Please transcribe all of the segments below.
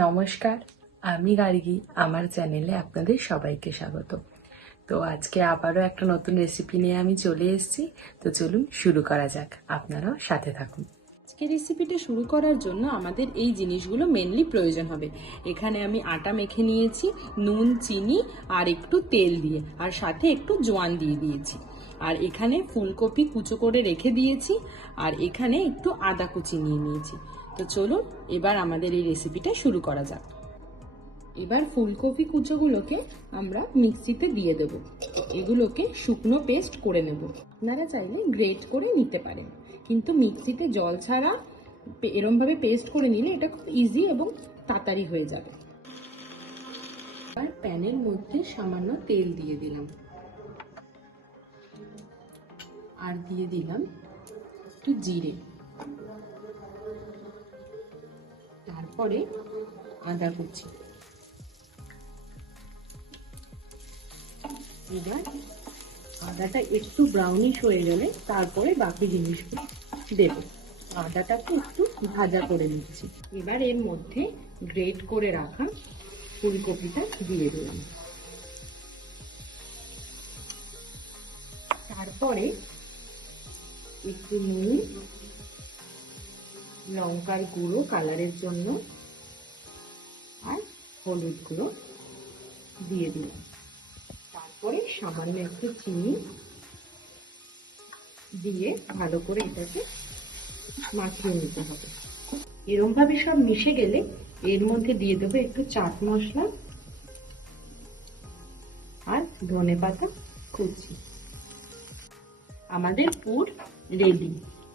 নমস্কার, আমি গার্গী। আমার চ্যানেলে আপনাদের সবাইকে স্বাগত। তো আজকে আবারও একটা নতুন রেসিপি নিয়ে আমি চলে এসেছি। তো চলুন শুরু করা যাক, আপনারাও সাথে থাকুন। আজকে রেসিপিটা শুরু করার জন্য আমাদের এই জিনিসগুলো মেনলি প্রয়োজন হবে। এখানে আমি আটা মেখে নিয়েছি, নুন, চিনি আর একটু তেল দিয়ে, আর সাথে একটু জোয়ান দিয়ে দিয়েছি। আর এখানে ফুলকপি কুচো করে রেখে দিয়েছি, আর এখানে একটু আদা কুচি নিয়ে নিয়েছি। তো চলুন এবার আমাদের এই রেসিপিটা শুরু করা যাক। এবার ফুলকপি কুচোগুলোকে আমরা মিক্সিতে দিয়ে দেব। এগুলোকে শুকনো পেস্ট করে নেব। আপনারা চাইলে গ্রেট করে নিতে পারেন, কিন্তু মিক্সিতে জল ছাড়া এরম ভাবে পেস্ট করে নিলে এটা খুব ইজি এবং তাড়াতাড়ি হয়ে যাবে। এবার প্যানের মধ্যে সামান্য তেল দিয়ে দিলাম, আর দিয়ে দিলাম একটু জিরে, তারপরে আদা কুচি। এবার আদাটা একটু ব্রাউনিশ হয়ে গেলে তারপরে বাকি জিনিসগুলো দেব। আদাটাকে একটু ভাজা করে নিচ্ছি। এবার এর মধ্যে গ্রেট করে রাখা ফুলকপিটা দিয়ে দিলাম। তারপরে একটু নুন, লঙ্কার গুঁড়ো কালারের জন্য, আর হলুদ গুঁড়ো দিয়ে দিলাম। তারপরে সামান্য একটু চিনি দিয়ে ভালো করে এটাকে মাখিয়ে নিতে হবে। এরম ভাবে সব মিশে গেলে এর মধ্যে দিয়ে দেবো একটু চাট মশলা আর ধনেপাতা কুচি। আমাদের পুর রেডি।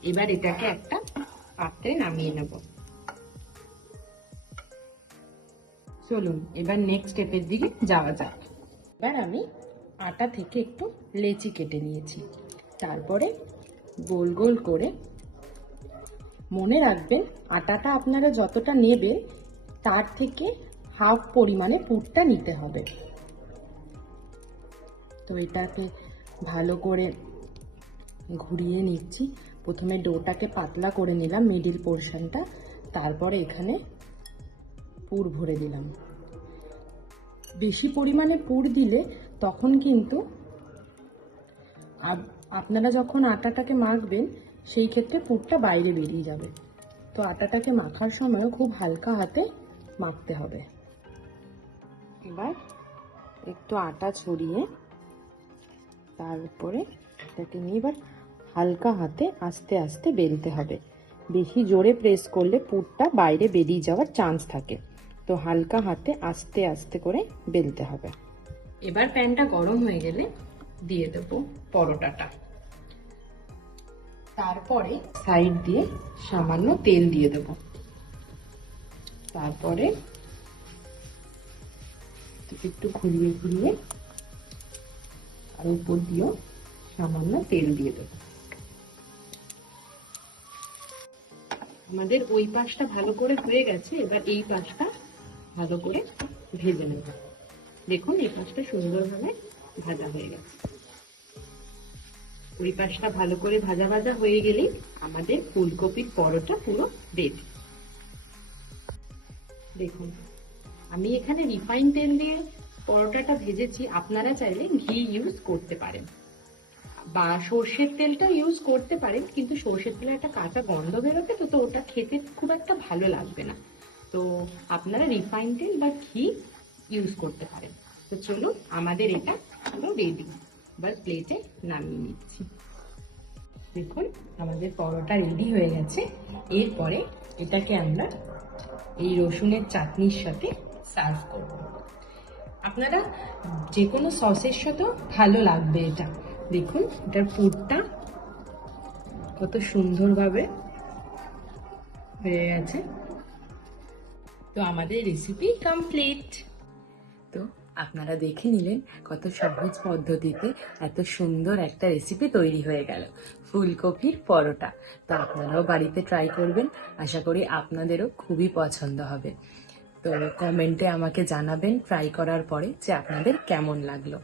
এবার এটাকে একটা পাত্রে নামিয়ে নেব। চলুন এবার নেক্সট স্টেপের দিকে যাওয়া যাক। এবার আমি আটা থেকে একটু লেচি কেটে নিয়েছি। তারপরে গোল গোল করে, মনে রাখবেন আটাটা আপনারা যতটা নেবে তার থেকে হাফ পরিমাণে পুরটা নিতে হবে। তো এটাকে ভালো করে ঘুরিয়ে নিচ্ছি। প্রথমে ডোটাকে পাতলা করে নিলাম মিডিল পোর্শনটা, তারপরে এখানে পুর ভরে দিলাম। বেশি পরিমাণে পুর দিলে তখন কিন্তু আপনারা যখন আটাটাকে মাখবেন সেই ক্ষেত্রে পুরটা বাইরে বেরিয়ে যাবে। তো আটাটাকে মাখার সময়ও খুব হালকা হাতে মাখতে হবে। এবার একটু আটা ছড়িয়ে তার উপরে এটাকে নিয়ে এবার হালকা হাতে আস্তে আস্তে বেলতে হবে। বেশি জোরে প্রেস করলে পুরটা বাইরে বেরিয়ে যাওয়ার চান্স থাকে। তো হালকা হাতে আস্তে আস্তে করে বেলতে হবে। এবার প্যানটা গরম হয়ে গেলে দিয়ে দেবো পরোটাটা। তারপরে সাইড দিয়ে সামান্য তেল দিয়ে দেব। তারপরে একটু ঘুরিয়ে ঘুরিয়ে আর উপর দিয়েও সামান্য তেল দিয়ে দেব। আমাদের ওই পাশটা ভালো করে হয়ে গেছে। এবার এই পাশটা ভালো করে ভেজে নেব। দেখুন এই পাশটা সুন্দরভাবে ভাজা হয়ে গেছে। ওই পাশটা ভালো করে ভাজা ভাজা হয়ে গেলে আমাদের ফুলকপির পরোটা পুরো রেডি। দেখুন আমি এখানে রিফাইন তেল দিয়ে পরোটাটা ভেজেছি। আপনারা চাইলে ঘি ইউজ করতে পারেন বা সর্ষের তেলটা ইউজ করতে পারেন, কিন্তু সর্ষের তেলে একটা কাঁচা গন্ধ বেরোবে, তো ওটা খেতে খুব একটা ভালো লাগবে না। তো আপনারা রিফাইন তেল বা ঘি ইউজ করতে পারেন। তো চলুন আমাদের এটা পুরো রেডি। এবার প্লেটে নামিয়ে নিচ্ছি। দেখুন আমাদের পরোটা রেডি হয়ে গেছে। এরপরে এটাকে আমরা এই রসুনের চাটনির সাথে সার্ভ করব। আপনারা যে কোনো সসের সাথেও ভালো লাগবে এটা। দেখুন এটার পুরটা কত সুন্দরভাবে হয়ে গেছে। তো আমাদের রেসিপি কমপ্লিট। তো আপনারা দেখে নিলেন কত সহজ পদ্ধতিতে এত সুন্দর একটা রেসিপি তৈরি হয়ে গেল, ফুলকপির পরোটা। তো আপনারাও বাড়িতে ট্রাই করবেন, আশা করি আপনাদেরও খুবই পছন্দ হবে। তো কমেন্টে আমাকে জানাবেন ট্রাই করার পরে যে আপনাদের কেমন লাগলো।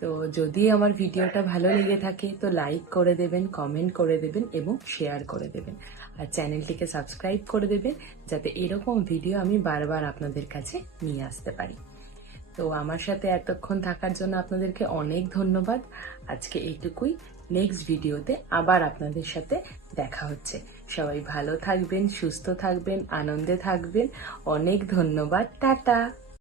তো যদি আমার ভিডিওটা ভালো লেগে থাকে তো লাইক করে দেবেন, কমেন্ট করে দেবেন এবং শেয়ার করে দেবেন। আর চ্যানেলটিকে সাবস্ক্রাইব করে দেবেন, যাতে এরকম ভিডিও আমি বারবার আপনাদের কাছে নিয়ে আসতে পারি। তো আমার সাথে এতক্ষণ থাকার জন্য আপনাদেরকে অনেক ধন্যবাদ। আজকে এইটুকুই। নেক্সট ভিডিওতে আবার আপনাদের সাথে দেখা হচ্ছে। সবাই ভালো থাকবেন, সুস্থ থাকবেন, আনন্দে থাকবেন। অনেক ধন্যবাদ। টাটা।